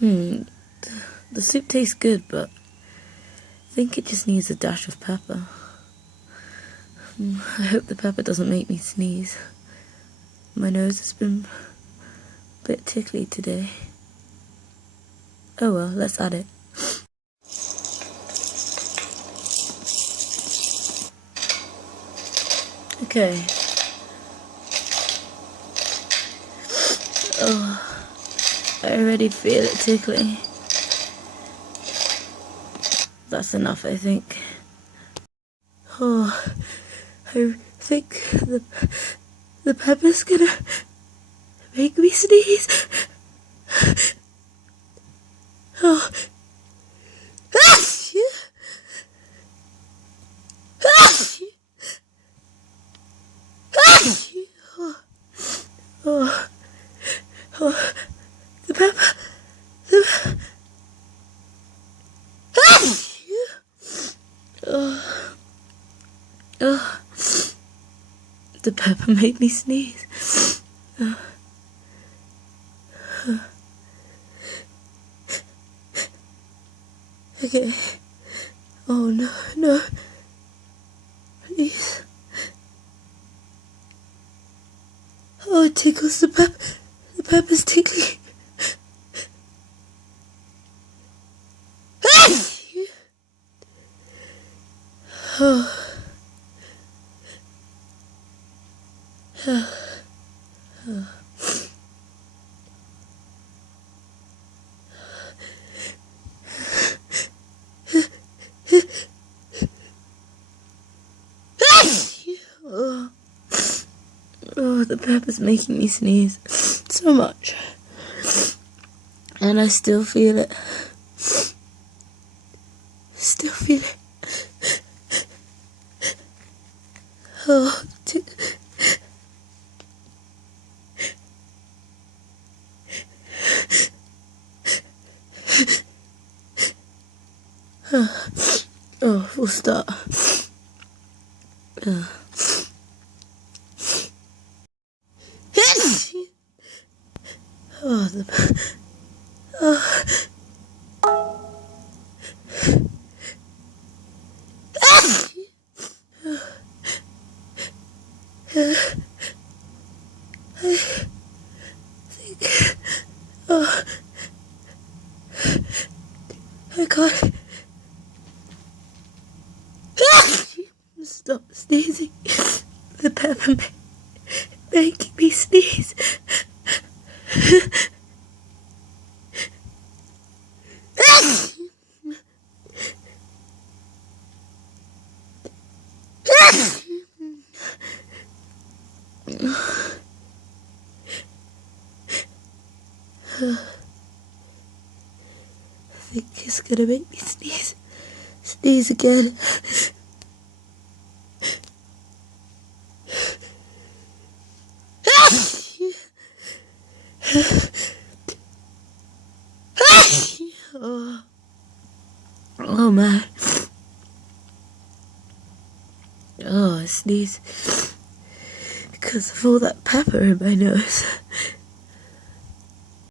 The soup tastes good, but I think it just needs a dash of pepper. I hope the pepper doesn't make me sneeze. My nose has been a bit tickly today. Oh well, let's add it. Okay. Oh, I already feel it tickling. That's enough, I think. Oh, I think the pepper's gonna make me sneeze. Oh. Oh, the pepper. The pepper made me sneeze. Okay. Oh no, no. Please. Oh, it tickles the pepper. The pepper's tickling. Oh. Oh, the pepper's making me sneeze so much. And I still feel it. Still feel it. Oh, oh, we'll start. Oh, I can't. Stop sneezing. The pepper making me sneeze. I think it's gonna make me sneeze. Sneeze again. Oh man. Oh, I sneeze because of all that pepper in my nose.